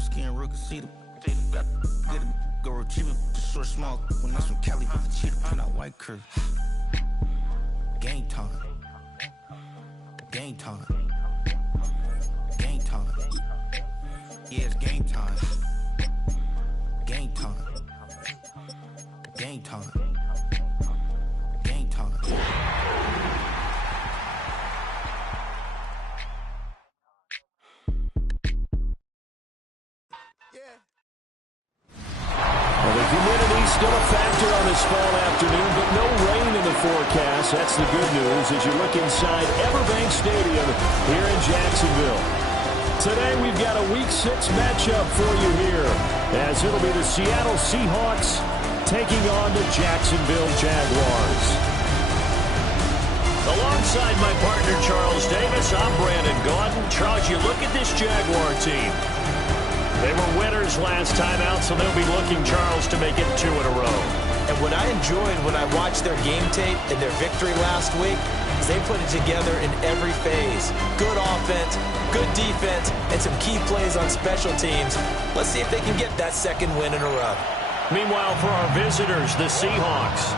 brown skin, real can see them. Got get a go retrieve it, short, small. When that's from Cali, with the cheetah print out white curve. Game time. Game time. Game time. Yeah, it's game time. Game time. Game time. Game time. Well, the humidity still a factor on this fall afternoon, but no rain in the forecast. That's the good news as you look inside Everbank Stadium here in Jacksonville. Today we've got a Week 6 matchup for you here, as it'll be the Seattle Seahawks taking on the Jacksonville Jaguars. Alongside my partner Charles Davis, I'm Brandon Gaudin. Charles, you look at this Jaguar team. They were winners last time out, so they'll be looking, Charles, to make it 2 in a row. And what I enjoyed when I watched their game tape and their victory last week is they put it together in every phase. Good offense, good defense, and some key plays on special teams. Let's see if they can get that second win in a row. Meanwhile, for our visitors, the Seahawks.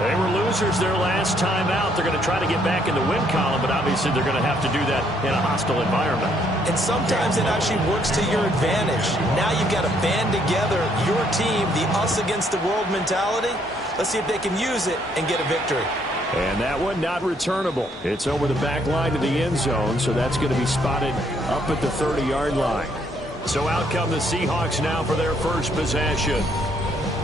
They were losers their last time out. They're going to try to get back in the win column, but obviously they're going to have to do that in a hostile environment. And sometimes it actually works to your advantage. Now you've got to band together your team, the us against the world mentality. Let's see if they can use it and get a victory. And that one not returnable. It's over the back line to the end zone, so that's going to be spotted up at the 30-yard line. So out come the Seahawks now for their first possession.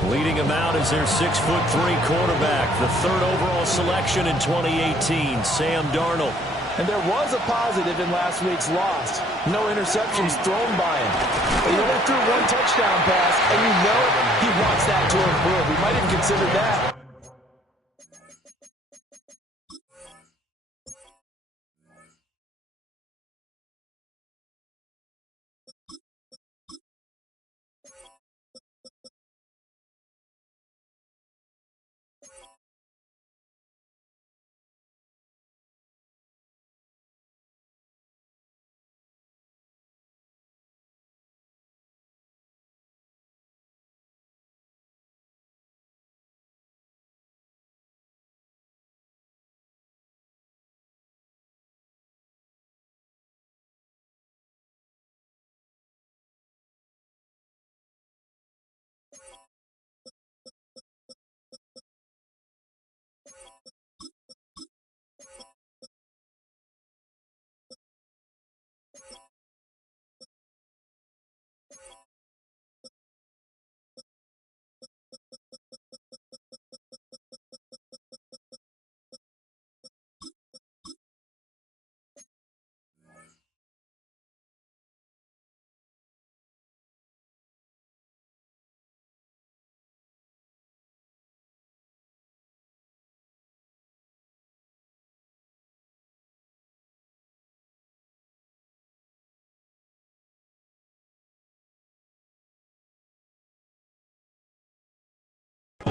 Leading them out is their 6'3" quarterback, the 3rd overall selection in 2018, Sam Darnold. And there was a positive in last week's loss. No interceptions thrown by him. But he only threw 1 touchdown pass, and you know he wants that to improve. We might even consider that.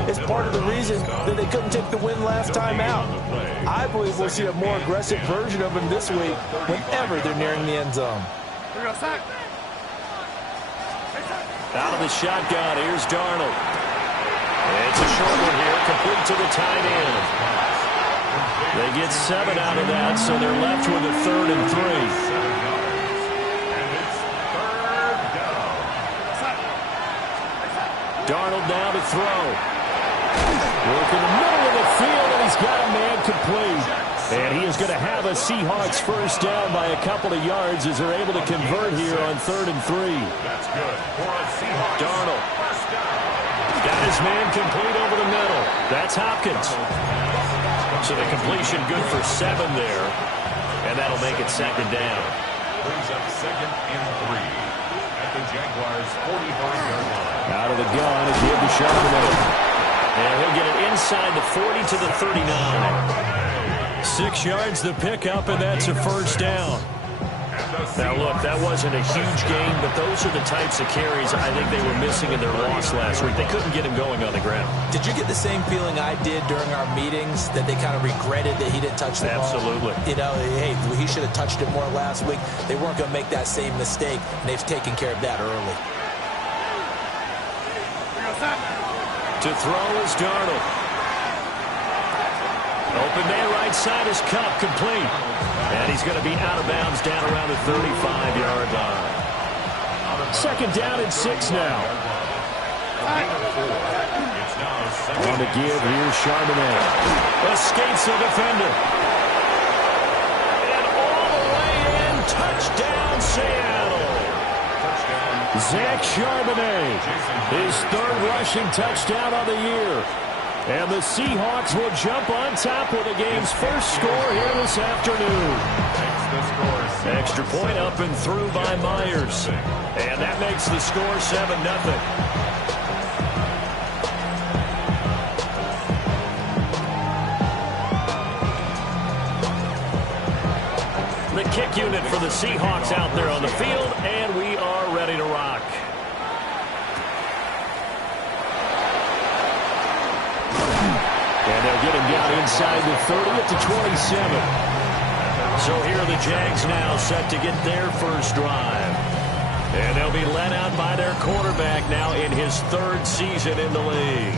It's part of the reason that they couldn't take the win last time out. I believe we'll see a more aggressive version of them this week whenever they're nearing the end zone. Out of the shotgun, here's Darnold. It's a short one here, complete to the tight end. They get 7 out of that, so they're left with a 3rd and 3. Darnold now to throw. Work in the middle of the field, and he's got a man complete. And he is going to have a Seahawks first down by a couple of yards as they're able to convert here on 3rd and 3. Darnold got his man complete over the middle. That's Hopkins. So the completion good for 7 there. And that'll make it 2nd down. Brings up 2nd and 3 at the Jaguars' 45-yard line. Out of the gun as he had the shot in the middle. And he'll get it inside the 40 to the 39. 6 yards the pickup, and that's a first down. Now, look, that wasn't a huge game, but those are the types of carries I think they were missing in their loss last week. They couldn't get him going on the ground. Did you get the same feeling I did during our meetings, that they kind of regretted that he didn't touch the ball? Absolutely. You know, hey, he should have touched it more last week. They weren't going to make that same mistake, and they've taken care of that early. To throw is Darnold. Open man right side is Cup, complete. And he's going to be out of bounds down around the 35-yard line. Second down and 6 now. On the give, here's Charbonnet. Escapes the defender. And all the way in, touchdown Seattle. Zach Charbonnet, his third rushing touchdown of the year. And the Seahawks will jump on top with the game's first score here this afternoon. Extra point up and through by Myers. And that makes the score 7-0. The kick unit for the Seahawks out there on the field, and we are ready to rock. And they'll get him down inside the 30 at the 27. So here are the Jags now set to get their first drive. And they'll be led out by their quarterback now in his third season in the league.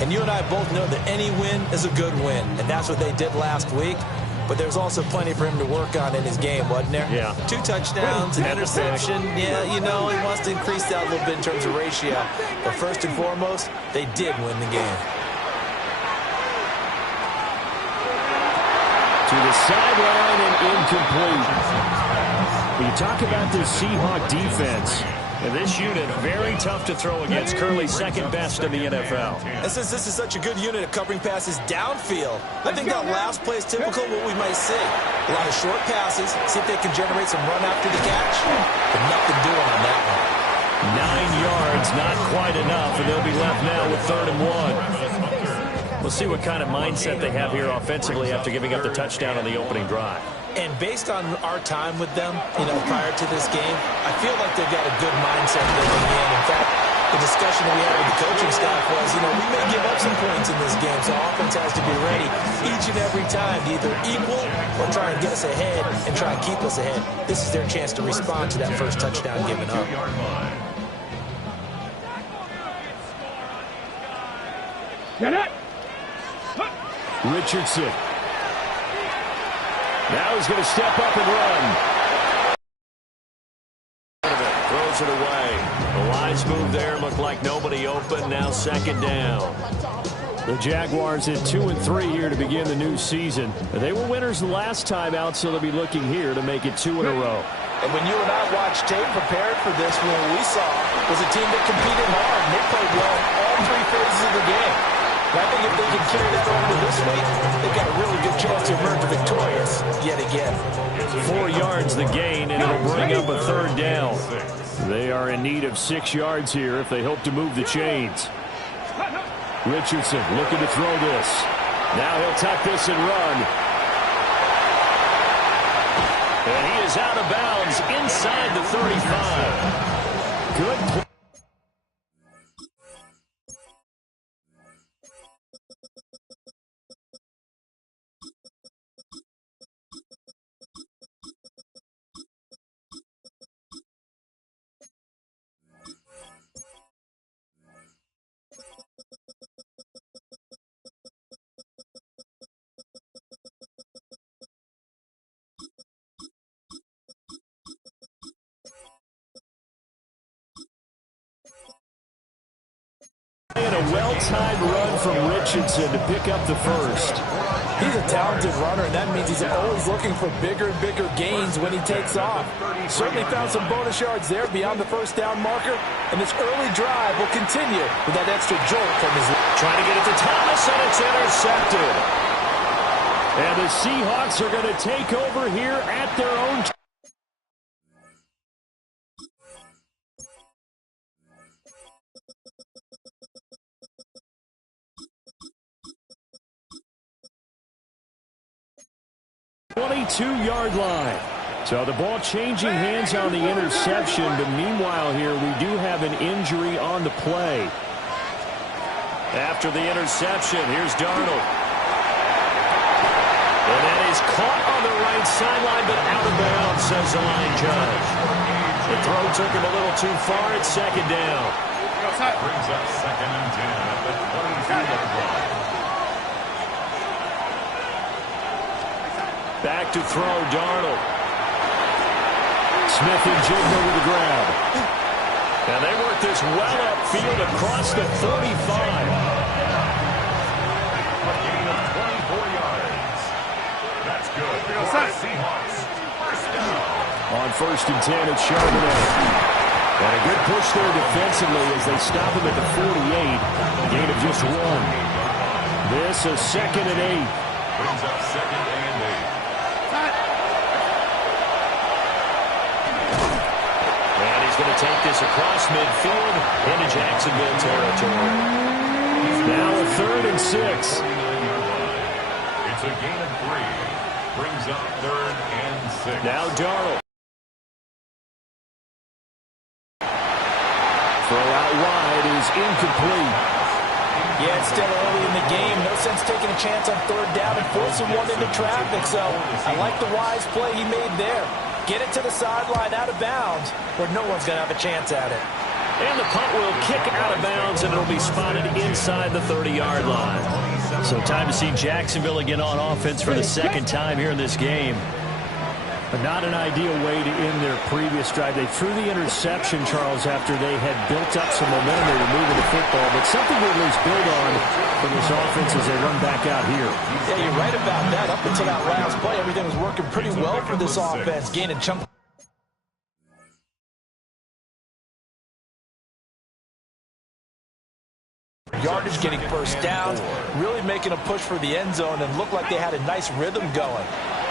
And you and I both know that any win is a good win, and that's what they did last week. But there's also plenty for him to work on in his game, wasn't there? Yeah. 2 touchdowns, an interception. Yeah, you know, he wants to increase that a little bit in terms of ratio. But first and foremost, they did win the game. To the sideline and incomplete. When you talk about this Seahawk defense, And this unit, very tough to throw against. Currently second best in the NFL. And since this is such a good unit of covering passes downfield, I think that last play is typical of what we might see. A lot of short passes, see if they can generate some run after the catch. But nothing doing on that one. 9 yards, not quite enough, and they'll be left now with 3rd and 1. We'll see what kind of mindset they have here offensively after giving up the touchdown on the opening drive. And based on our time with them, you know, prior to this game, I feel like they've got a good mindset going in. In fact, the discussion that we had with the coaching staff was, you know, we may give up some points in this game, so offense has to be ready each and every time to either equal or try and get us ahead and try and keep us ahead. This is their chance to respond to that first touchdown given up. Richardson. Now he's going to step up and run. Throws it away. A wise move there. Looked like nobody open. Now 2nd down. The Jaguars at 2-3 here to begin the new season. They were winners the last time out, so they'll be looking here to make it 2 in a row. And when you and I watched tape prepared for this, what we saw was a team that competed hard, and they played well all 3 phases of the game. And I think if they can carry that over to this week, they've got a really good chance to emerge victorious yet again. 4 yards the gain, and it'll bring up a 3rd down. They are in need of 6 yards here if they hope to move the chains. Richardson looking to throw this. Now he'll tuck this and run. And he is out of bounds inside the 35. Good play. And a well-timed run from Richardson to pick up the first. He's a talented runner, and that means he's always looking for bigger and bigger gains when he takes off. Certainly found some bonus yards there beyond the 1st down marker, and this early drive will continue with that extra jolt from his... Trying to get it to Thomas, and it's intercepted. And the Seahawks are going to take over here at their own... .22-yard line. So the ball changing hands on the interception, but meanwhile here we do have an injury on the play. After the interception, here's Darnold. And that is caught on the right sideline, but out of bounds, says the line judge. The throw took him a little too far. It's second down. Brings up 2nd and 10 at the 23-yard line. Back to throw, Darnold. Smith and Jigba with the grab. And they work this well upfield across the 45. A gain of 24 yards. That's good for the Seahawks. First down. On 1st and 10, it's Charbonnet. And a good push there defensively as they stop him at the 48. A gain of just 1. This a 2nd and 8. Brings up 2nd and 8. And he's going to take this across midfield into Jacksonville territory. Now a 3rd and 6. It's a gain of 3. Brings up 3rd and 6. Now Darnold. Throw out wide is incomplete. Yeah, it's still early in the game. No sense taking a chance on 3rd down and forcing one into traffic. So I like the wise play he made there. Get it to the sideline out of bounds where no one's going to have a chance at it. And the punt will kick out of bounds, and it'll be spotted inside the 30-yard line. So time to see Jacksonville again on offense for the 2nd time here in this game. But not an ideal way to end their previous drive. They threw the interception, Charles, after they had built up some momentum. They were moving the football, but something to at least build on for this offense as they run back out here. Yeah, you're right about that. Up until that last play, everything was working pretty well for this offense, gaining chunk. Yardage, getting first downs, really making a push for the end zone, and looked like they had a nice rhythm going.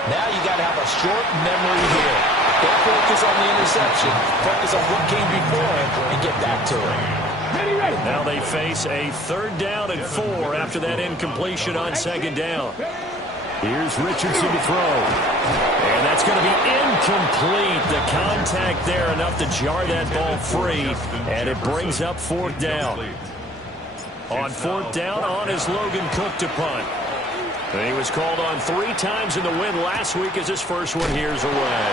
Now you got to have a short memory here. Don't focus on the interception. Focus on what came before it and get back to it. Now they face a 3rd down and 4 after that incompletion on 2nd down. Here's Richardson to throw. And that's going to be incomplete. The contact there enough to jar that ball free, and it brings up 4th down. On 4th down, on is Logan Cook to punt. And he was called on 3 times in the win last week as his first one here's away.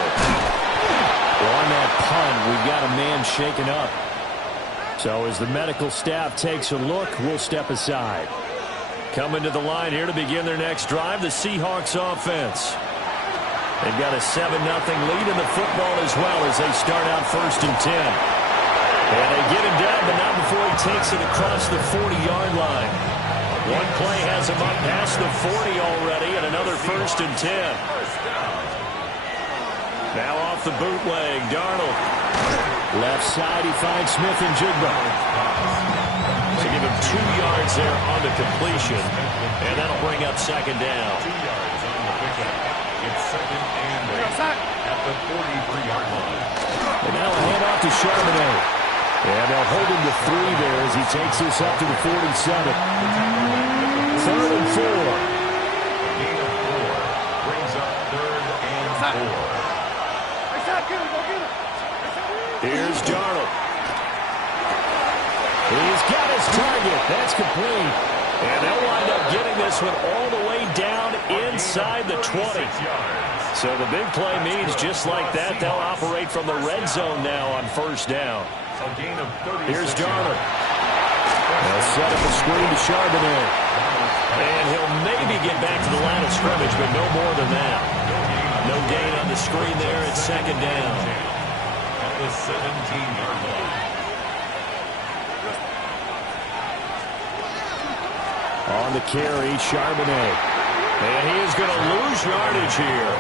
On that punt, we've got a man shaken up. So as the medical staff takes a look, we'll step aside. Coming to the line here to begin their next drive, the Seahawks offense. They've got a 7-0 lead in the football as well as they start out 1st and 10. And they get him down, but not before he takes it across the 40-yard line. One play has him up past the 40 already, and another 1st and 10. Now off the bootleg, Darnold. Left side, he finds Smith and Jigba. To give him 2 yards there on the completion, and that'll bring up 2nd down. 2 yards on the pickup. It's 2nd and 8 at the 43-yard line. And now a handoff to Charbonnet. And they'll hold him to 3 there as he takes this up to the 47. 3rd and 4. Gain of 4 brings up 3rd and 4. Here's Darnold. He's got his target. That's complete. And they'll wind up getting this one all the way down inside the 20. So the big play means just like that, they'll operate from the red zone now on 1st down. Here's Darnold. They'll set up a screen to Charbonnet. And he'll maybe get back to the line of scrimmage, but no more than that. No gain on the screen there. It's 2nd down. At the 17-yard line. On the carry, Charbonnet. And he is going to lose yardage here.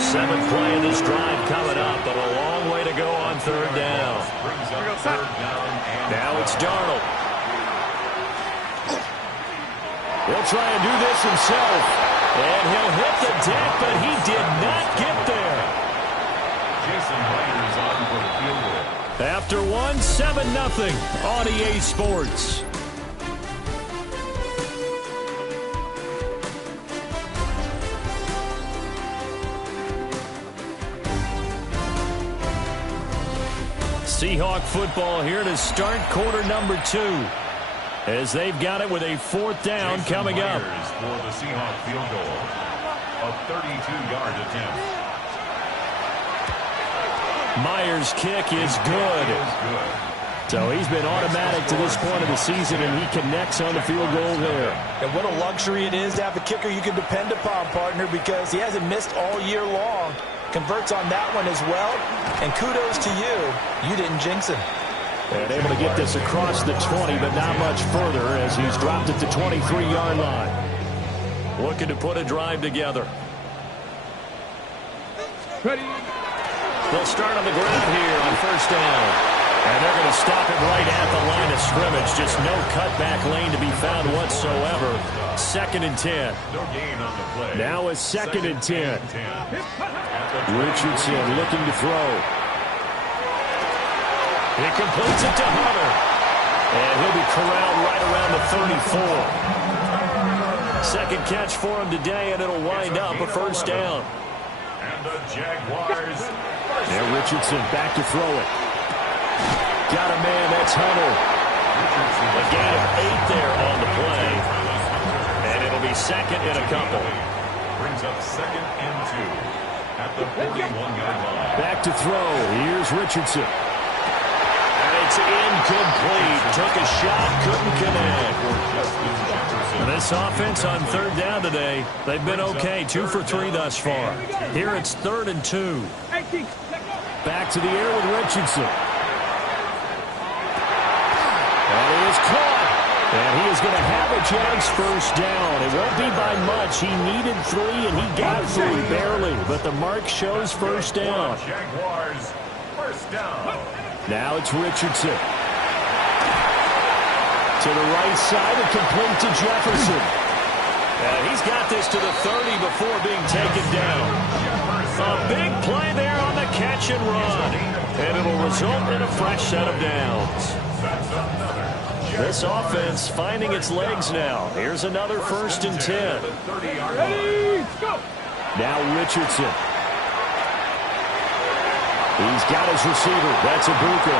7th play of this drive coming up, but a long way to go on 3rd down. Now it's Darnold. He'll try and do this himself. And he'll hit the deck, but he did not get there. Jason Ryder's on for the field goal. After one, 7-0 on EA Sports. Seahawk football here to start quarter number 2. As they've got it with a 4th down coming up. For the Seahawk field goal. A 32-yard attempt. Myers' kick is good. So he's been automatic to this point of the season, and he connects on the field goal there. And what a luxury it is to have a kicker you can depend upon, partner, because he hasn't missed all year long. Converts on that one as well. And kudos to you. You didn't jinx him. And able to get this across the 20, but not much further as he's dropped it to 23-yard line. Looking to put a drive together. Ready. They'll start on the ground here on 1st down. And they're going to stop it right at the line of scrimmage. Just no cutback lane to be found whatsoever. 2nd and 10. No gain on the play. Now a 2nd and 10. Richardson looking to throw. He completes it to Hunter. And he'll be corralled right around the 34. Second catch for him today, and it'll wind up a 1st down. And the Jaguars. Now Richardson back to throw it. Got a man, that's Hunter. A gain of 8 there on the play. And it'll be 2nd and a couple. Brings up 2nd and 2 at the 41-yard line. Back to throw. Here's Richardson. And it's incomplete. Took a shot, couldn't connect. This offense on 3rd down today, they've been okay. 2 for 3 thus far. Here it's 3rd and 2. Back to the air with Richardson. And he is caught. And he is going to have a chance 1st down. It won't be by much. He needed 3, and he got 3, barely. But the mark shows 1st down. Jaguars, 1st down. Now it's Richardson. To the right side and complete to Jefferson. He's got this to the 30 before being taken down. A big play there on the catch and run. And it'll result in a fresh set of downs. This offense finding its legs now. Here's another 1st and 10. Now Richardson. He's got his receiver. That's Ibuka.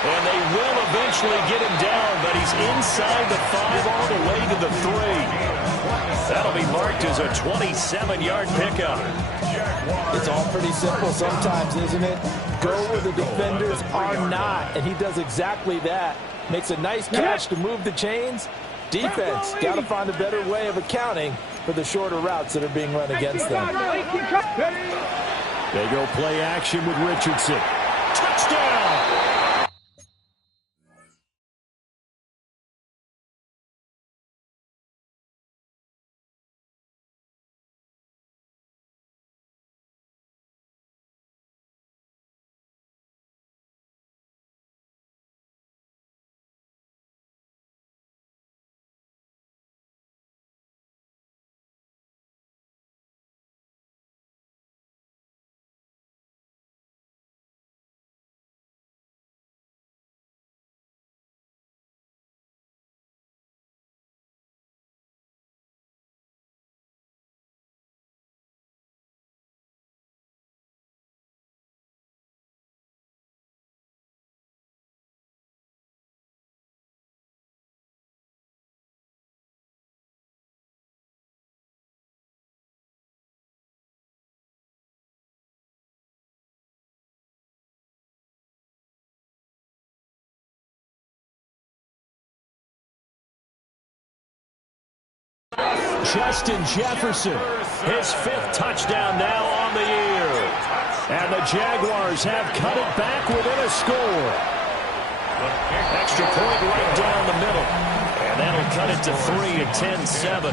And they will eventually get him down, but he's inside the 5 all the way to the 3. That'll be marked as a 27-yard pickup. It's all pretty simple sometimes, isn't it? Go where the defenders are not, and he does exactly that. Makes a nice catch to move the chains. Defense, got to find a better way of accounting for the shorter routes that are being run against them. They go play action with Richardson. Touchdown! Justin Jefferson. His 5th touchdown now on the year. And the Jaguars have cut it back within a score. Extra point right down the middle. And that'll cut it to 3 at 10-7.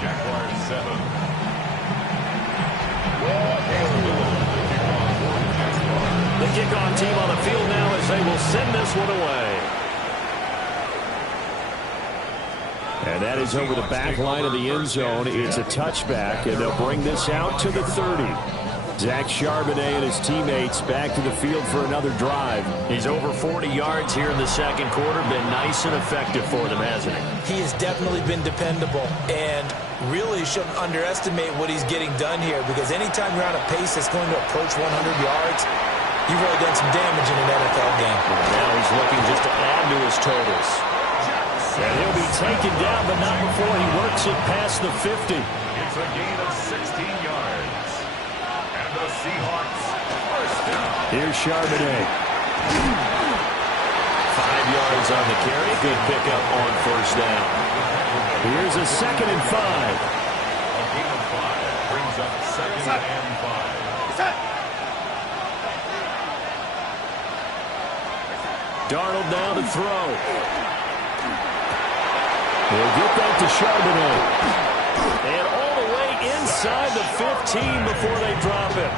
Jaguars 7. The kickoff team on the field now as they will send this one away. And that is over the back line of the end zone. It's a touchback, and they'll bring this out to the 30. Zach Charbonnet and his teammates back to the field for another drive. He's over 40 yards here in the 2nd quarter. Been nice and effective for them, hasn't he? He has definitely been dependable, and really shouldn't underestimate what he's getting done here, because anytime you're on a pace that's going to approach 100 yards, You've really done some damage in an NFL game. Now he's looking just to add to his totals. And he'll be taken down, but not before he works it past the 50. It's a gain of 16 yards. And the Seahawks first down. Here's Charbonnet. 5 yards on the carry. Good pickup on first down. Here's a 2nd and 5. A gain of 5 brings up 2nd and 5. Darnold now to throw. He'll get that to Charbonnet. And all the way inside the 15 before they drop it.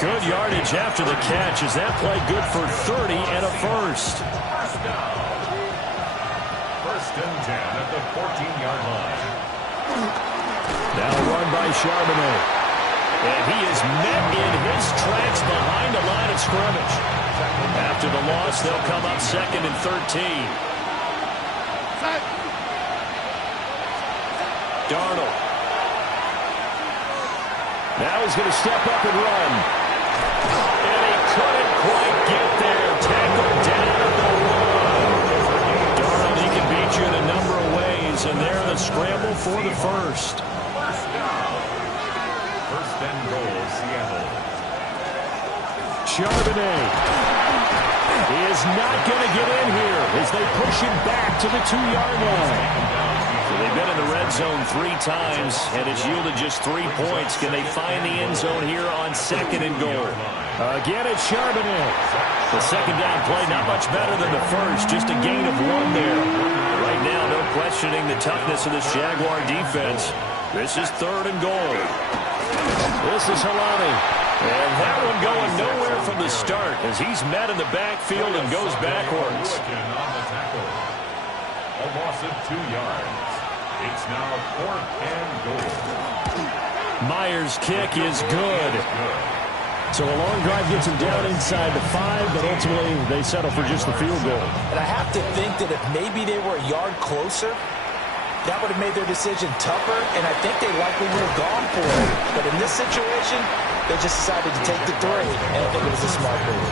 Good yardage after the catch. Is that play good for 30 and a first? First down. 1st and 10 at the 14-yard line. Now run by Charbonnet. And he is met in his tracks behind the line of scrimmage. After the loss, they'll come up 2nd and 13. Darnold. Now he's going to step up and run. And he couldn't quite get there. Tackled down at the 1. Darnold, he can beat you in a number of ways, and they're the scramble for the first. First down. 1st and goal, Seattle. Charbonnet. He is not going to get in here as they push him back to the 2-yard line. So they've been in the red zone 3 times, and it's yielded just 3 points. Can they find the end zone here on 2nd and goal? Again, it's Charbonnet. The 2nd down play, not much better than the first, just a gain of 1 there. Right now, no questioning the toughness of this Jaguar defense. This is 3rd and goal. This is Halani. And that one going nowhere from the start as he's met in the backfield and goes backwards. On the tackle. A loss of 2 yards. It's now 4th and goal. Myers' kick is good. So a long drive gets him down inside the 5, but ultimately they settle for just the field goal. And I have to think that if maybe they were a yard closer, that would have made their decision tougher, and I think they likely would have gone for it. But in this situation, they just decided to take the 3, and I think it was a smart move.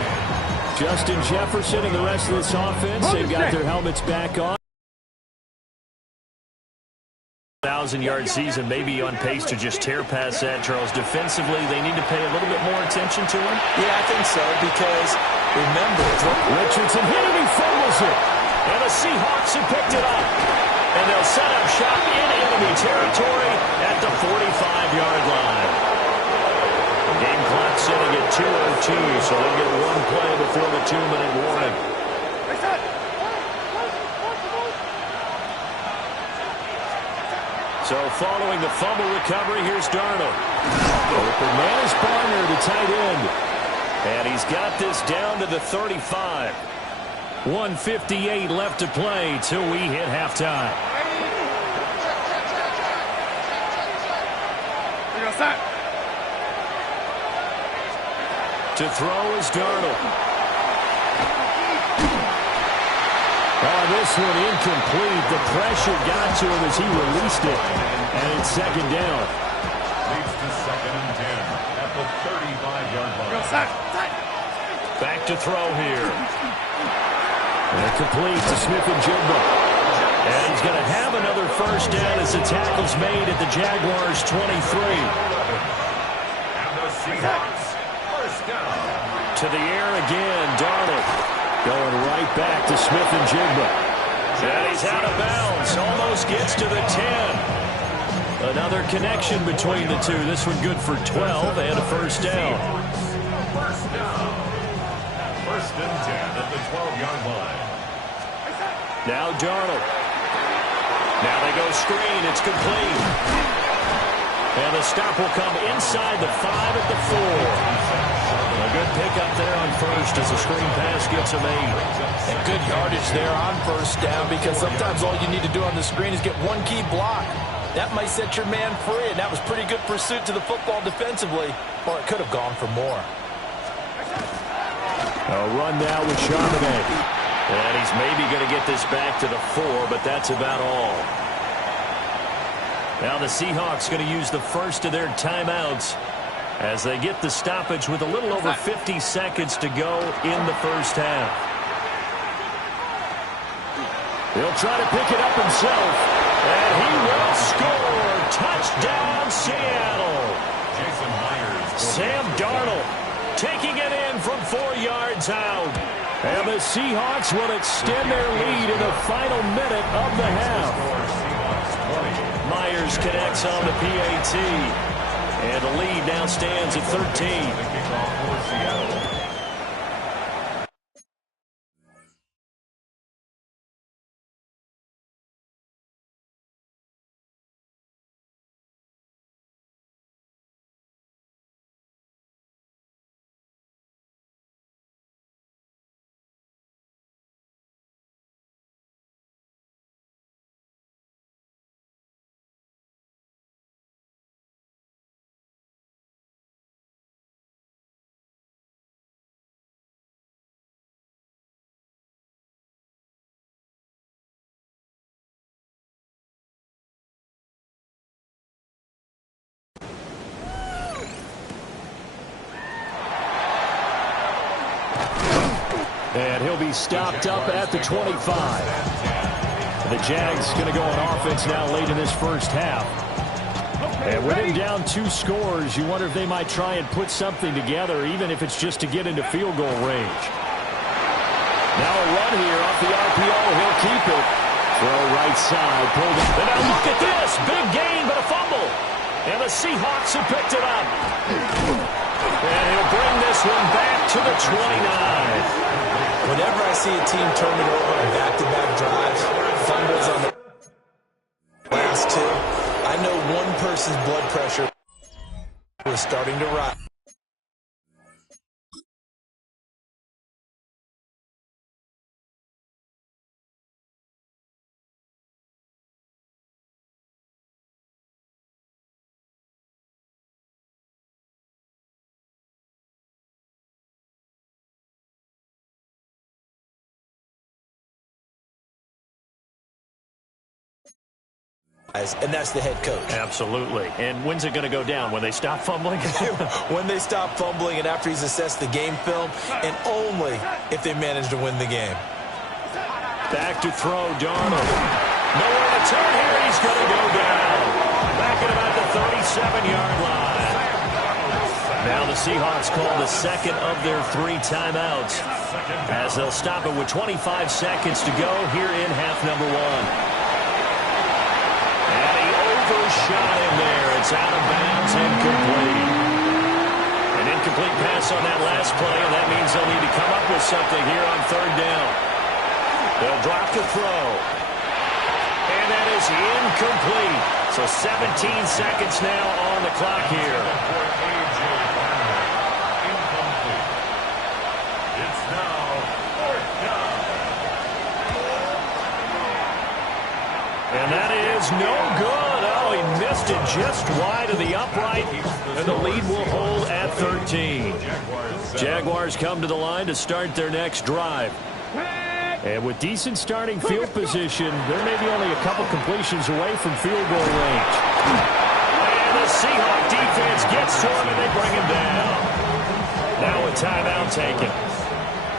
Justin Jefferson and the rest of this offense, they've got their helmets back on. 1,000-yard season may be on pace to just tear past that, Charles. Defensively, they need to pay a little bit more attention to him. Yeah, I think so, because remember, Richardson hit it, he fumbles it. And the Seahawks have picked it up. And they'll set up shop in enemy territory at the 45-yard line. The game clock sitting at 2:02, so they'll get 1 play before the 2-minute warning. So following the fumble recovery, here's Darnold. Open man is Barner, the tight end. And he's got this down to the 35. 1:58 left to play till we hit halftime. To throw is Darnold. Oh, this one incomplete. The pressure got to him as he released it. And it's 2nd down. Leads to 2nd and 10 at the 35-yard line. Back to throw here. And complete to Smith-Njigba. And he's going to have another first down as the tackle's made at the Jaguars' 23. And the Seahawks first down. To the air again, Darnold. Going right back to Smith-Njigba. And he's out of bounds. Almost gets to the 10. Another connection between the two. This one good for 12 and a first down. First down. 1st and 10 at the 12-yard line. Now Darnold. Now they go screen. It's complete. And the stop will come inside the 5 at the 4. A good pickup there on first as the screen pass gets a made. And good yardage there on first down, because sometimes all you need to do on the screen is get one key block. That might set your man free, and that was pretty good pursuit to the football defensively, or it could have gone for more. A run now with Charbonnet. And he's maybe going to get this back to the 4, but that's about all. Now the Seahawks going to use the first of their timeouts as they get the stoppage with a little over 50 seconds to go in the first half. He'll try to pick it up himself, and he will score. Touchdown, Seattle. Sam Darnold taking it in from 4 yards out. And the Seahawks will extend their lead in the final minute of the half. Myers connects on the PAT. And the lead now stands at 13. And he'll be stopped up at the 25. The Jags going to go on offense now late in this first half. And with him down 2 scores, you wonder if they might try and put something together, even if it's just to get into field goal range. Now a run here off the RPO. He'll keep it. Throw right side. Pulled it. And now look at this. Big gain, but a fumble. And the Seahawks have picked it up. And he'll bring this one back to the 29. Whenever I see a team turn it over on back-to-back drives, fumbles on the last 2, I know one person's blood pressure is starting to rise. And that's the head coach. Absolutely. And when's it going to go down? When they stop fumbling? When they stop fumbling and after he's assessed the game film, and only if they manage to win the game. Back to throw, Darnold. Nowhere to turn here. He's going to go down. Back at about the 37-yard line. Now the Seahawks call the second of their 3 timeouts as they'll stop it with 25 seconds to go here in half number 1. Shot him there. It's out of bounds, incomplete. An incomplete pass on that last play, and that means they'll need to come up with something here on 3rd down. They'll drop the throw. And that is incomplete. So 17 seconds now on the clock here. It's now 4th down. And that is no good. Oh, he missed it just wide of the upright, and the lead will hold at 13. Jaguars come to the line to start their next drive. And with decent starting field position, there may be only a couple completions away from field goal range. And the Seahawk defense gets to him, and they bring him down. Now a timeout taken.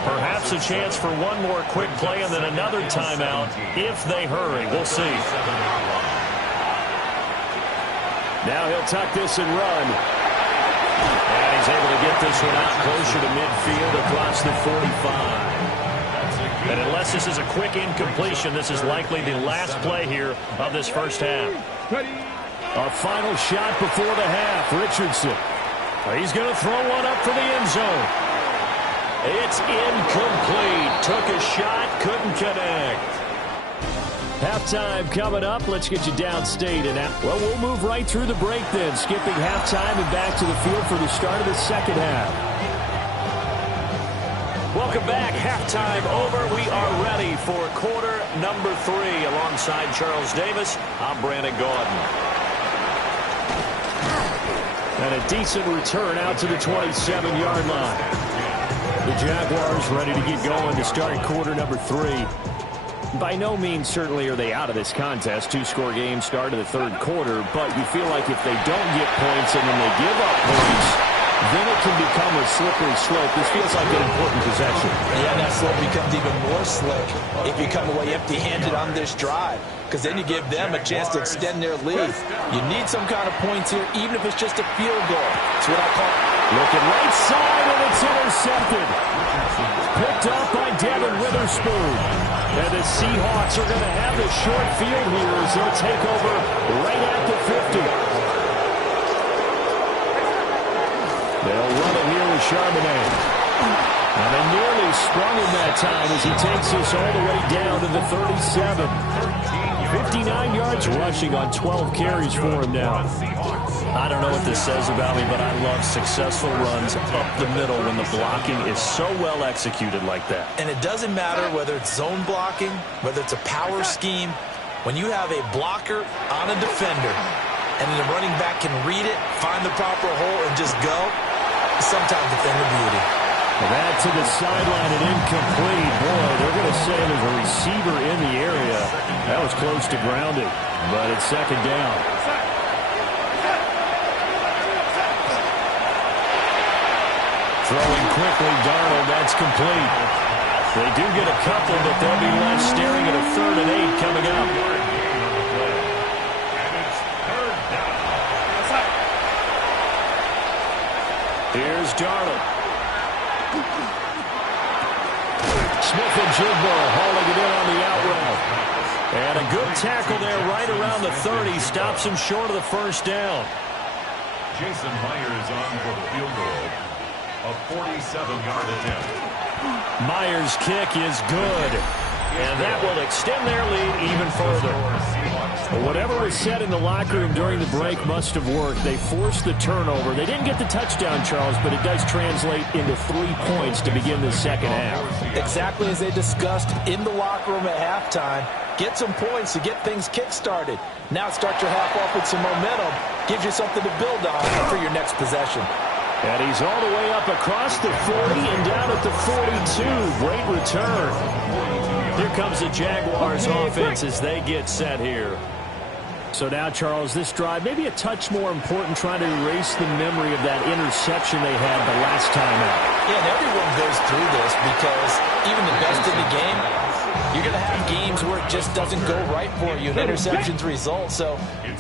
Perhaps a chance for one more quick play and then another timeout if they hurry. We'll see. Now he'll tuck this and run. And he's able to get this one out closer to midfield across the 45. And unless this is a quick incompletion, this is likely the last play here of this first half. A final shot before the half. Richardson. He's going to throw one up for the end zone. It's incomplete. Took a shot, couldn't connect. Halftime coming up. Let's get you downstate. And well, we'll move right through the break then, skipping halftime and back to the field for the start of the second half. Welcome back. Halftime over. We are ready for quarter number 3. Alongside Charles Davis, I'm Brandon Gaudin. And a decent return out to the 27-yard line. The Jaguars ready to get going to start quarter number 3. By no means certainly are they out of this contest. Two-score game start of the third quarter, but you feel like if they don't get points and then they give up points, then it can become a slippery slope. This feels like an important possession. Yeah, that slope becomes even more slick if you come away empty-handed on this drive, because then you give them a chance to extend their lead. You need some kind of points here, even if it's just a field goal. That's what I call it. Looking right side, and it's intercepted. Picked up by Devin Witherspoon. And the Seahawks are going to have the short field here as they'll take over right at the 50. They'll run it here with Charbonnet. And they nearly sprung him that time as he takes this all the way down to the 37. 59 yards rushing on 12 carries for him now. I don't know what this says about me, but I love successful runs up the middle when the blocking is so well executed like that. And it doesn't matter whether it's zone blocking, whether it's a power scheme. When you have a blocker on a defender and the running back can read it, find the proper hole, and just go, sometimes a thing of beauty. That to the sideline and incomplete. Boy, they're going to say there's a receiver in the area. That was close to grounded, but it's second down. Throwing quickly, Darnold, that's complete. They do get a couple, but they'll be left staring at a 3rd and 8 coming up. Here's Darnold. Smith and Jigba hauling it in on the out route. And a good tackle there right around the 30. Stops him short of the first down. Jason Myers on for the field goal. A 47-yard attempt. Myers' kick is good. And that will extend their lead even further. Well, whatever was said in the locker room during the break must have worked. They forced the turnover. They didn't get the touchdown, Charles, but it does translate into 3 points to begin the second half. Exactly as they discussed in the locker room at halftime. Get some points to get things kick-started. Now start your half off with some momentum. Gives you something to build on for your next possession. And he's all the way up across the 40 and down at the 42. Great return. Here comes the Jaguars offense as they get set here. So now, Charles, this drive maybe a touch more important, trying to erase the memory of that interception they had the last time out. Yeah, and everyone goes through this because even the best in the game, you're going to have games where it just doesn't go right for you and interceptions result. So,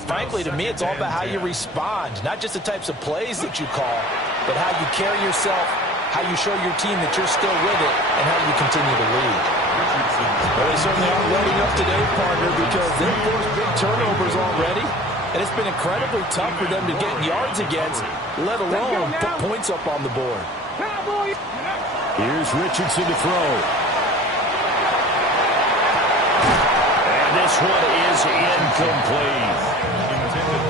frankly, to me, it's all about how you respond, not just the types of plays that you call, but how you carry yourself, how you show your team that you're still with it, and how you continue to lead. Well, they certainly aren't letting up today, partner, because they've forced big turnovers already, and it's been incredibly tough for them to get yards against, let alone put points up on the board. Here's Richardson to throw. And this one is incomplete.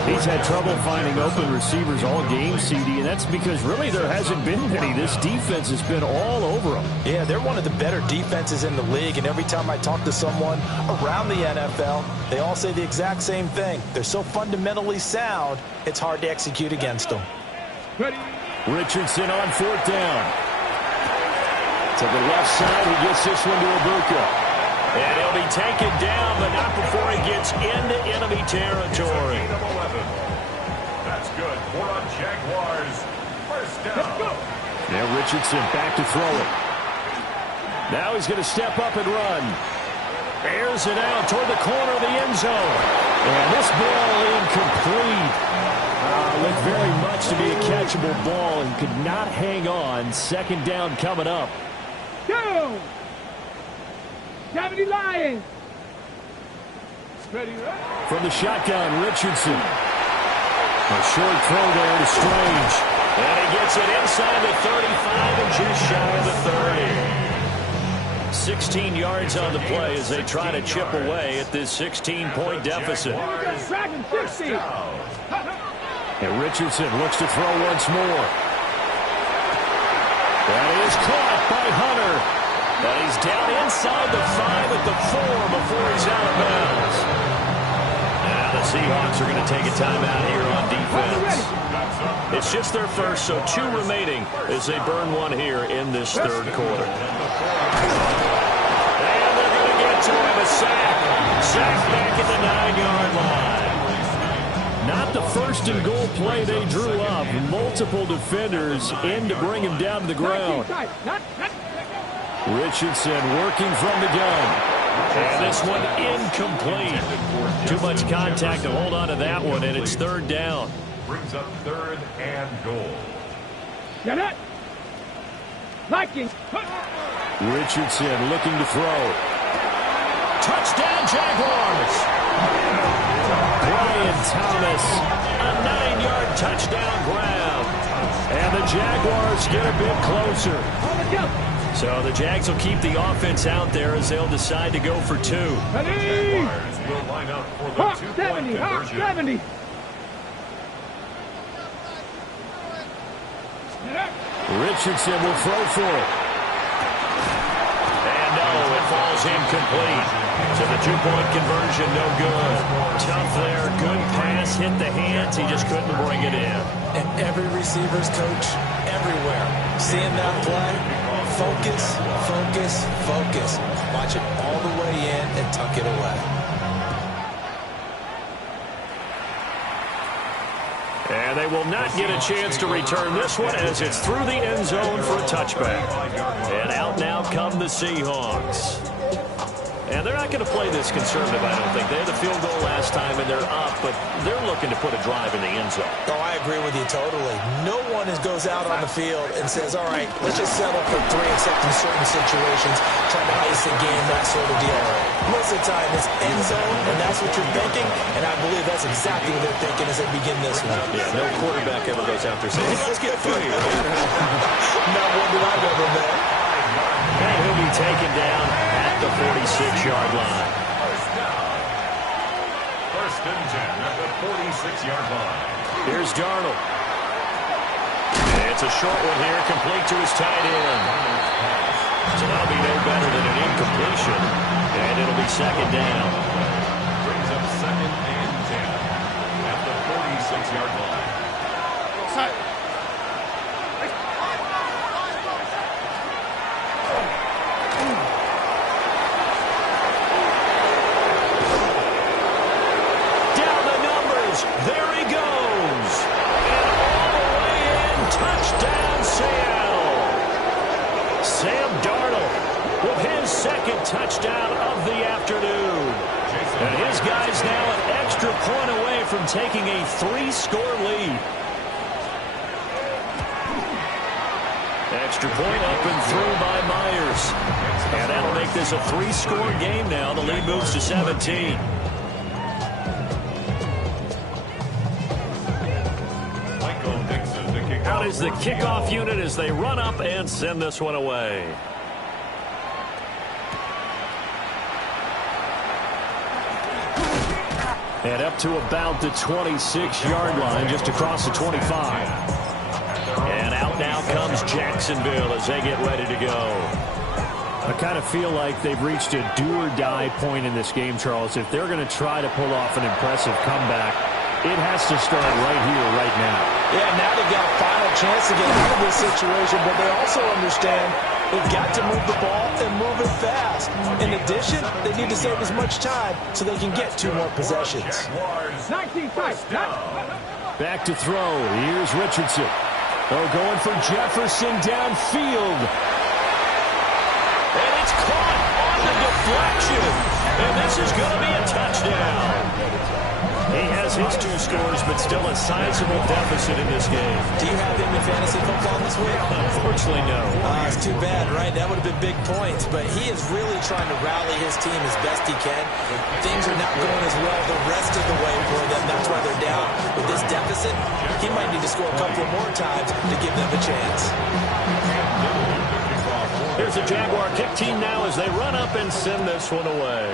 He's had trouble finding open receivers all game, CD, and that's because really there hasn't been any. This defense has been all over them. Yeah, they're one of the better defenses in the league, and every time I talk to someone around the NFL, they all say the exact same thing. They're so fundamentally sound, it's hard to execute against them. Richardson on 4th down. To the left side, he gets this one to Ibuka. And he'll be taken down, but not before he gets into enemy territory. That's good for a Jaguars. First down. Now Richardson back to throw it. Now he's going to step up and run. Airs it out toward the corner of the end zone. And this ball incomplete. Looked very much to be a catchable ball and could not hang on. Second down coming up. Go! 70 Lions. Ready, right? From the shotgun, Richardson. A short throw there to Strange. And he gets it inside the 35 and just shy of the 30. 16 yards on the play as they try to chip away at this 16-point deficit. And Richardson looks to throw once more. That is caught by Hunter. And he's down inside the 5 at the 4 before he's out of bounds. Now the Seahawks are going to take a timeout here on defense. It's just their first, so 2 remaining as they burn one here in this third quarter. And they're going to get to him, a sack. Sack back at the 9-yard line. Not the first and goal play they drew up. Multiple defenders in to bring him down to the ground. Richardson working from the gun. And this one incomplete. Too much contact to hold on to that one, and it's third down. Brings up 3rd and goal. Get it! Vikings! Richardson looking to throw. Touchdown, Jaguars! Brian Thomas. A 9-yard touchdown grab. And the Jaguars get a bit closer. So the Jags will keep the offense out there as they'll decide to go for 2. Jaguars will line up for the 2-point conversion. 70. Richardson will throw for it. And no, it falls incomplete. So the 2-point conversion, no good. Tough there, good pass, hit the hands. He just couldn't bring it in. And every receiver's coach everywhere. Seeing that play, focus, focus, focus. Watch it all the way in and tuck it away. And they will not get a chance to return this one as it's through the end zone for a touchback. And out now come the Seahawks. And they're not going to play this conservative, I don't think. They had the field goal last time, and they're up, but they're looking to put a drive in the end zone. Oh, I agree with you totally. No one goes out on the field and says, all right, let's just settle for 3 except in certain situations, trying to ice the game, that sort of deal. Most of the time, it's end zone, and that's what you're thinking, and I believe that's exactly what they're thinking as they begin this one. Yeah, no quarterback ever goes out there saying, hey, let's get through here. Not one that I've ever met. And he'll be taken down at the 46-yard line. First and 10 at the 46-yard line. Here's Darnold. It's a short one here, complete to his tight end. So that'll be no better than an incompletion, and it'll be second down. Brings up 2nd and 10 at the 46-yard line. There he goes. And all the way in, touchdown Seattle. Sam Darnold with his second touchdown of the afternoon. And his guy's now an extra point away from taking a 3-score lead. Extra point up and through by Myers. And that'll make this a 3-score game now. The lead moves to 17. Out is the kickoff unit as they run up and send this one away. And up to about the 26-yard line, just across the 25. And out now comes Jacksonville as they get ready to go. I kind of feel like they've reached a do-or-die point in this game, Charles. If they're going to try to pull off an impressive comeback, it has to start right here, right now. Yeah, now they've got a final chance to get out of this situation, but they also understand they've got to move the ball and move it fast. In addition, they need to save as much time so they can get 2 more possessions. 19 fights. Back to throw. Here's Richardson. Oh, going for Jefferson downfield. And it's caught on the deflection. And this is going to be a touchdown. He has his 2 scores, but still a sizable deficit in this game. Do you have him in fantasy football this week? Unfortunately, no. It's too bad, right? That would have been big points, but he is really trying to rally his team as best he can. Things are not going as well the rest of the way for them. That's why they're down with this deficit. He might need to score a couple more times to give them a chance. Here's the Jaguar kick team now as they run up and send this one away.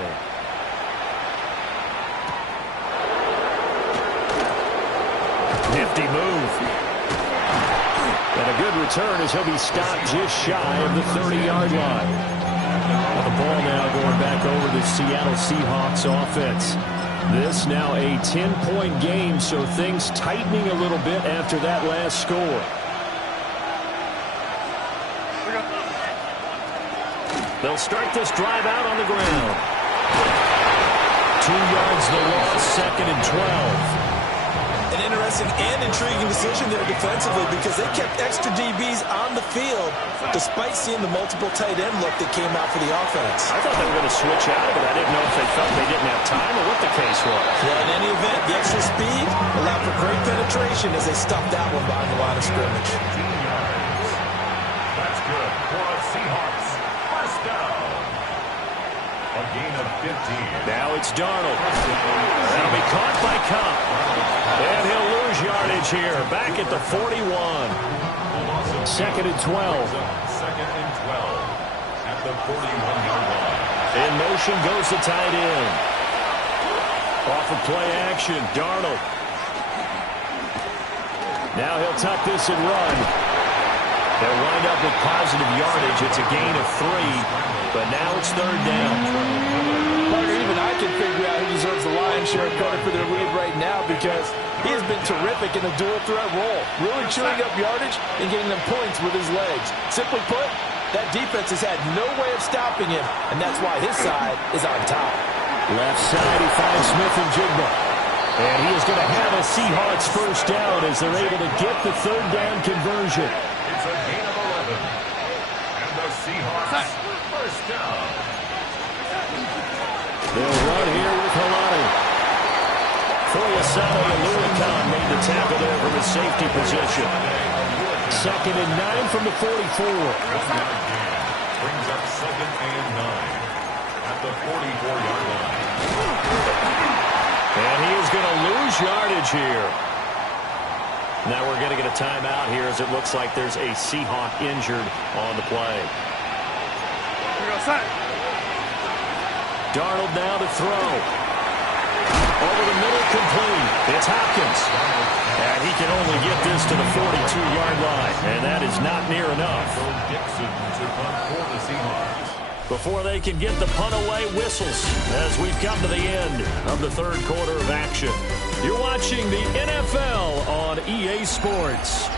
Nifty move. And a good return as he'll be stopped just shy of the 30-yard line. The ball now going back over to Seattle Seahawks offense. This now a 10-point game, so things tightening a little bit after that last score. They'll start this drive out on the ground. yards the loss, 2nd and 12. An interesting and intriguing decision there defensively because they kept extra DBs on the field despite seeing the multiple tight end look that came out for the offense. I thought they were going to switch out of it. I didn't know if they felt they didn't have time or what the case was. Yeah, in any event, the extra speed allowed for great penetration as they stuffed that one behind the line of scrimmage. 15 yards. That's good for a Seahawks. First down. A gain of 15. Now it's Darnold. That'll be caught by Cup. And he'll lose yardage here. Back at the 41. 2nd and 12. 2nd and 12 at the 41-yard line. In motion goes the tight end. Off of play action, Darnold. Now he'll tuck this and run. They'll wind up with positive yardage. It's a gain of 3, but now it's 3rd down. Parker, even I can figure out who deserves the lion's share of credit for their lead right now because he has been terrific in the dual threat role, really chewing up yardage and getting them points with his legs. Simply put, that defense has had no way of stopping him, and that's why his side is on top. Left side, he finds Smith and Jigba. And he is going to have a Seahawks first down as they're able to get the 3rd down conversion. It's a gain of 11. And the Seahawks first down. They'll run here with Halani. Foyasano Aluakon made the tackle there from his safety position. 2nd and 9 from the 44. Brings up 2nd and 9 at the 44-yard line. And he is going to lose yardage here. Now we're going to get a timeout here as it looks like there's a Seahawk injured on the play. Darnold now to throw. Over the middle, complete. It's Hopkins. And he can only get this to the 42-yard line. And that is not near enough. Dixon to punt for the Seahawks. Before they can get the punt away, whistles as we've come to the end of the 3rd quarter of action. You're watching the NFL on EA Sports.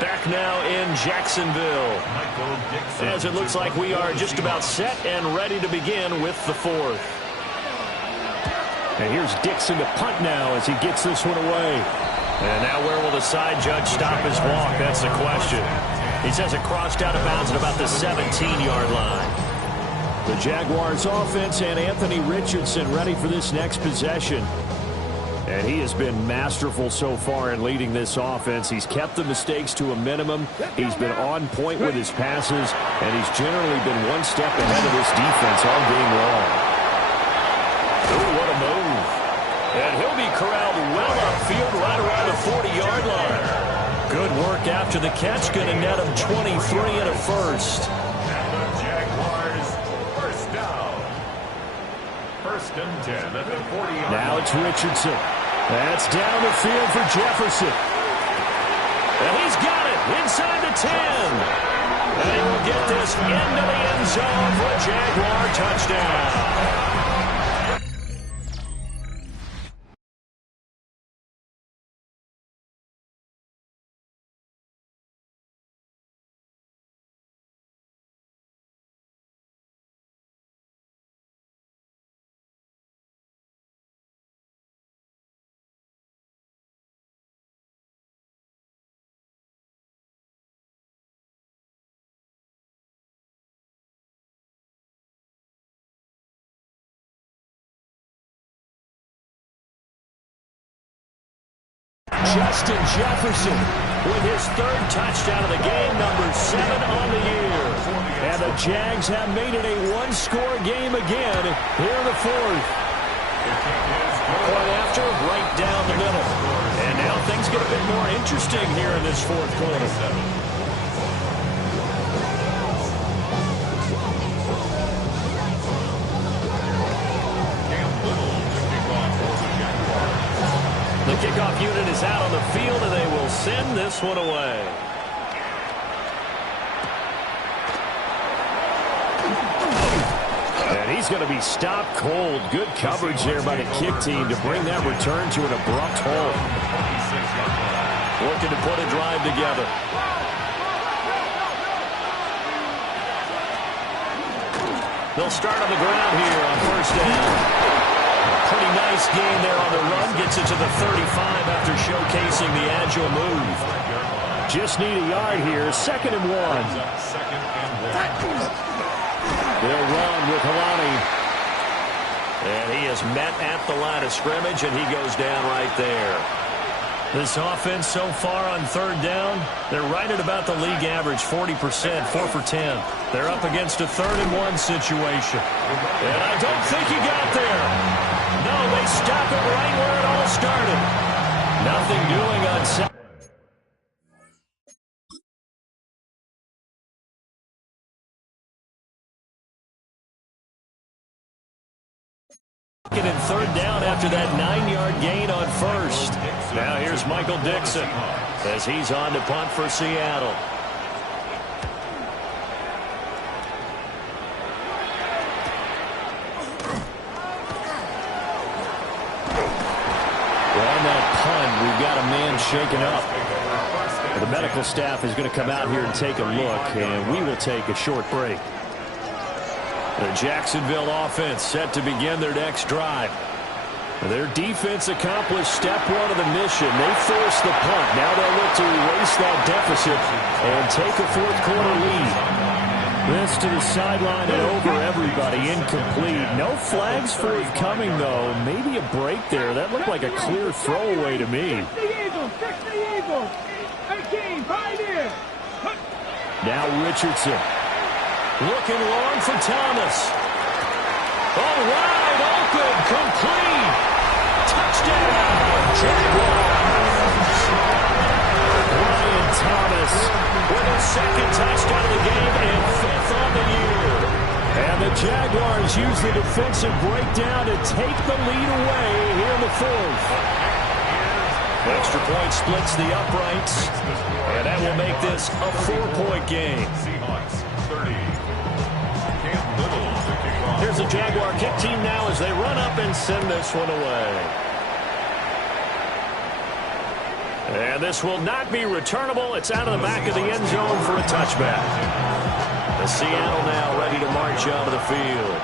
Back now in Jacksonville. As it looks like we are just about set and ready to begin with the 4th. And here's Dixon to punt now as he gets this one away. And now where will the side judge stop his walk? That's the question. He says it crossed out of bounds at about the 17-yard line. The Jaguars offense and Anthony Richardson ready for this next possession. And he has been masterful so far in leading this offense. He's kept the mistakes to a minimum. He's been on point with his passes, and he's generally been one step ahead of this defense all game long. Ooh, what a move. And he'll be corralled well upfield right around the 40-yard line. Good work after the catch. Going to net him 23 and a first. And the Jaguars first down. 1st and 10 at the 40-yard line. Now it's Richardson. That's down the field for Jefferson. And he's got it inside the 10. And he will get this into the end zone for a Jaguar touchdown. Justin Jefferson with his 3rd touchdown of the game, number 7 on the year. And the Jags have made it a one-score game again here in the 4th. Point after, right down the middle. And now things get a bit more interesting here in this 4th quarter. The kickoff unit is out on the field, and they will send this one away. And he's going to be stopped cold. Good coverage there by the kick team to bring that return to an abrupt halt. Looking to put a drive together. They'll start on the ground here on 1st down. Pretty nice gain there on the run. Gets it to the 35 after showcasing the agile move. Just need a yard here. 2nd and 1. They'll run with Helani. And he is met at the line of scrimmage, and he goes down right there. This offense so far on 3rd down, they're right at about the league average, 40%, 4 for 10. They're up against a 3rd and 1 situation. And I don't think he got there. No, they stop it right where it all started. Nothing doing on 2nd. And 3rd down after that 9-yard gain on 1st. Now here's Michael Dixon as he's on to punt for Seattle. On that punt, we've got a man shaken up. The medical staff is going to come out here and take a look, and we will take a short break. The Jacksonville offense set to begin their next drive. Their defense accomplished step 1 of the mission. They forced the punt. Now they'll look to erase that deficit and take a 4th quarter lead. This to the sideline and over everybody. Incomplete. No flags forthcoming, though. Maybe a break there. That looked like a clear throwaway to me. 18, 5 here. Now Richardson. Looking long for Thomas. Oh, wide open, complete. Touchdown, Jaguars. Brian Thomas with his 2nd touchdown of the game and 5th on the year. And the Jaguars use the defensive breakdown to take the lead away here in the 4th. Extra point splits the uprights, and that will make this a 4-point game. Seahawks 30. Here's the Jaguar kick team now as they run up and send this one away. And this will not be returnable. It's out of the back of the end zone for a touchback. The Seattle now ready to march out of the field.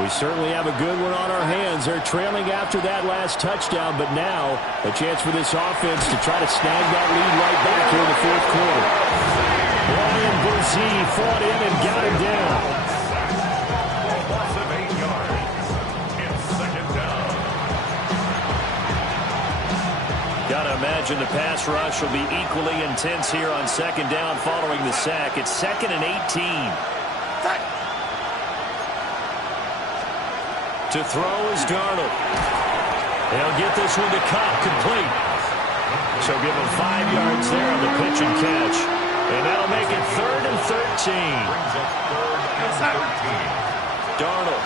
We certainly have a good one on our hands. They're trailing after that last touchdown, but now a chance for this offense to try to snag that lead right back here in the 4th quarter. Brian Brzee fought in and got him down. Loss of 8 yards. It's 2nd down. Got to imagine the pass rush will be equally intense here on 2nd down following the sack. It's 2nd and 18. To throw is Darnold. They'll get this one to Cobb, complete. So give him 5 yards there on the pitch and catch. And that'll make it 3rd and 13. Brings up 3rd and 13. Darnold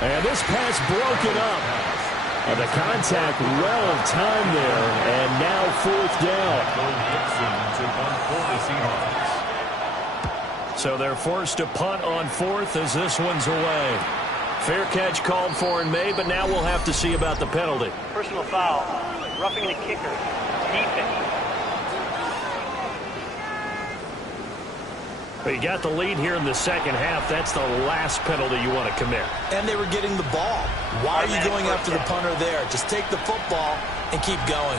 And this pass broken up. And the contact well timed there, and now fourth down. So they're forced to punt on fourth as this one's away. Fair catch called for and made, but now we'll have to see about the penalty. Personal foul, roughing the kicker, defense. But you got the lead here in the second half. That's the last penalty you want to commit. And they were getting the ball. Why are you going after the punter there? Just take the football and keep going.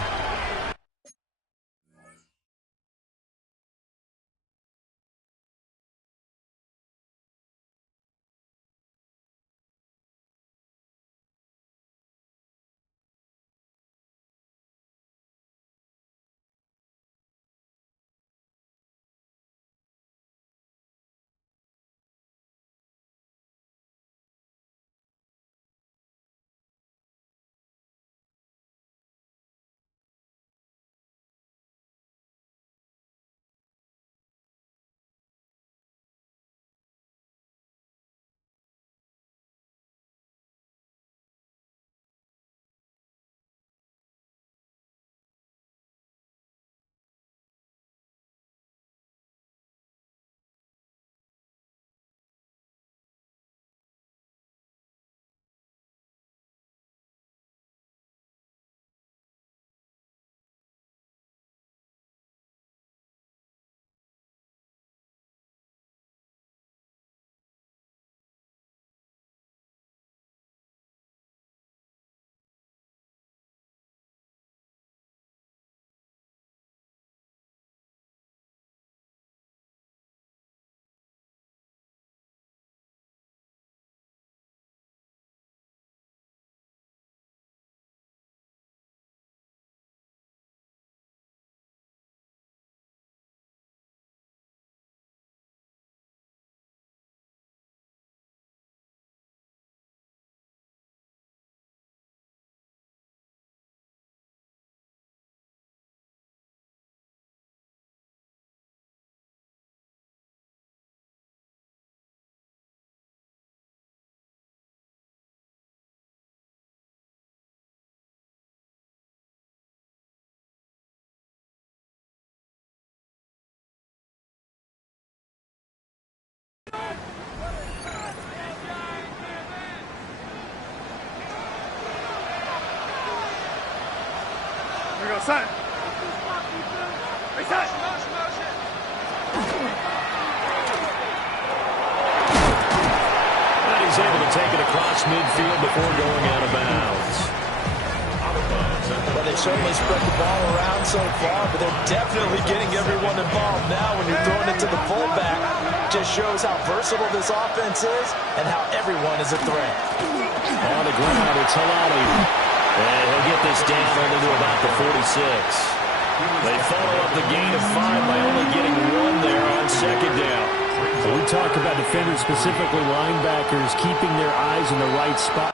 Here we go, son. Hey, son. And he's able to take it across midfield before going out of bounds. Well, they've certainly spread the ball around so far, but they're definitely getting everyone involved now when you're throwing it to the fullback. Just shows how versatile this offense is and how everyone is a threat. On the ground, it's Halali. And he'll get this down only to about the 46. They follow up the gain of 5 by only getting 1 there on second down. So we talk about defenders, specifically linebackers, keeping their eyes in the right spot.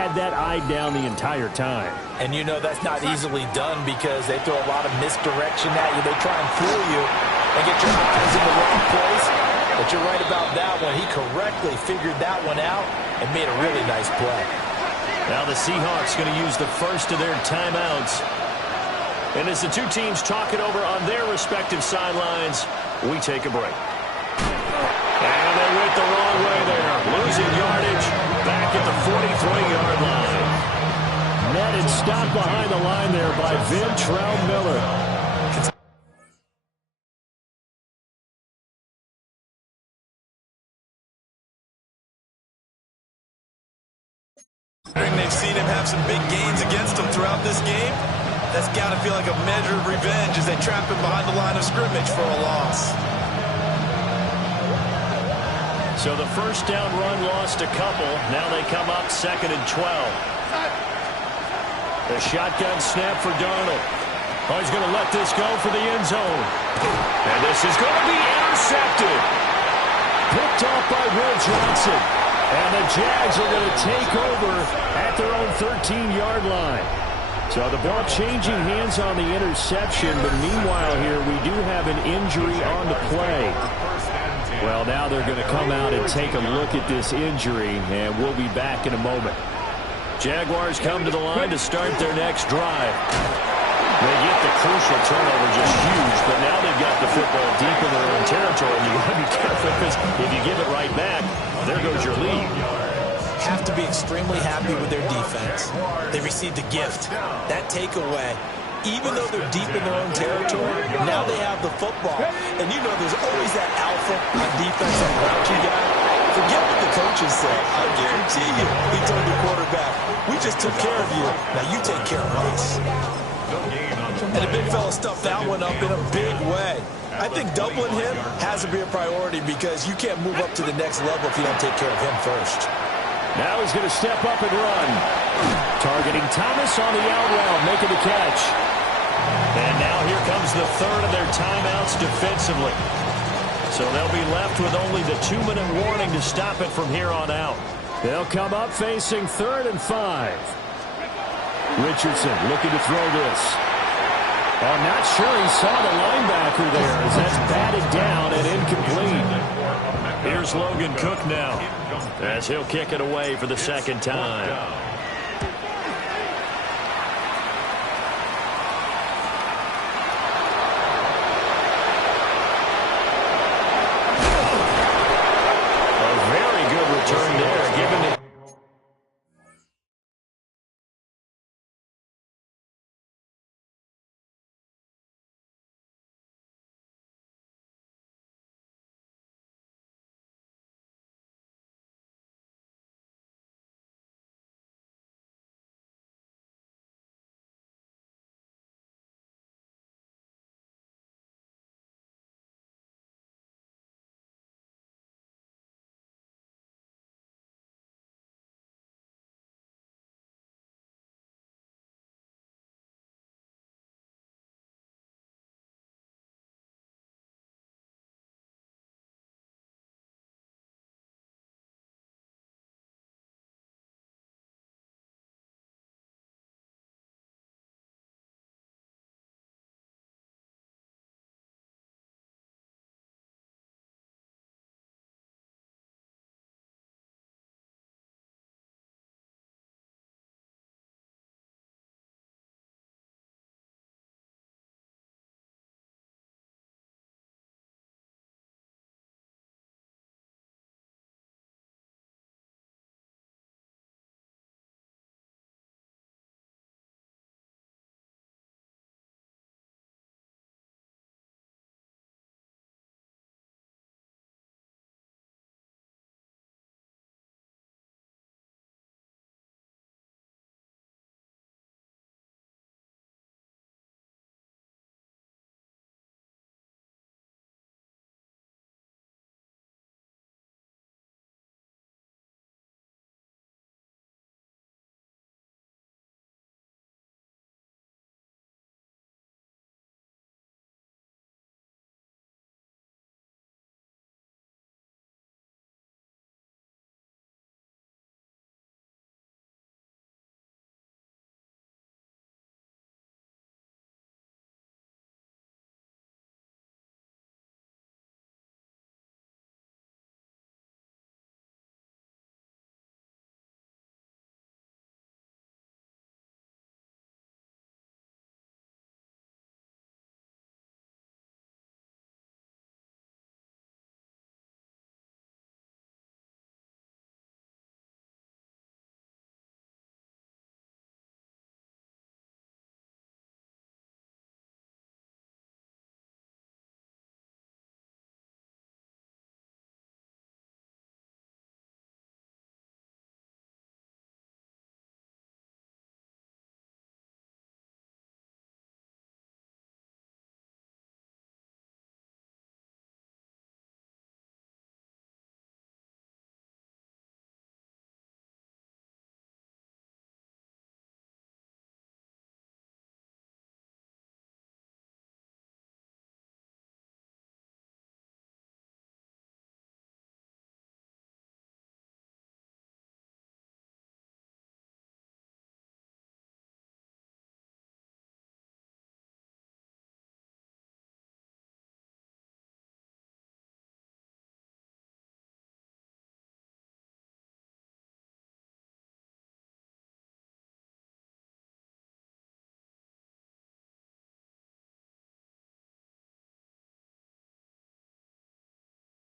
had that eye down the entire time. And you know that's not easily done because they throw a lot of misdirection at you. They try and fool you and get your eyes in the wrong place. But you're right about that one. He correctly figured that one out and made a really nice play. Now the Seahawks going to use the first of their timeouts. And as the two teams talk it over on their respective sidelines, we take a break. And they went the wrong way there. Losing yardage back at the 43-yard line. Netted stopped behind the line there by Ventrell Miller. They've seen him have some big gains against them throughout this game. That's got to feel like a measure of revenge as they trap him behind the line of scrimmage for a loss. So the first down run lost a couple. Now they come up 2nd and 12. The shotgun snap for Darnold. Oh, he's going to let this go for the end zone. And this is going to be intercepted. Picked off by Will Johnson. And the Jags are going to take over at their own 13-yard line. So the ball changing hands on the interception, but meanwhile here we do have an injury on the play. Well, now they're going to come out and take a look at this injury, and we'll be back in a moment. Jaguars come to the line to start their next drive. They get the crucial turnover, just huge, but now they've got the football deep in their own territory, and you've got to be careful because if you give it right back, there goes your lead. Have to be extremely happy with their defense. They received a gift. That takeaway, even though they're deep in their own territory, now they have the football. And you know there's always that alpha on defense, that grouchy guy. Forget what the coaches say. I guarantee you, he told the quarterback, we just took care of you. Now you take care of us. And the big fella stuffed that one up in a big way. I think doubling him has to be a priority because you can't move up to the next level if you don't take care of him first. Now he's going to step up and run. Targeting Thomas on the out route, making the catch. And now here comes the third of their timeouts defensively. So they'll be left with only the 2-minute warning to stop it from here on out. They'll come up facing 3rd and 5. Richardson looking to throw this. Oh, not sure he saw the linebacker there as that's batted down and incomplete. Here's Logan Cook now as he'll kick it away for the second time.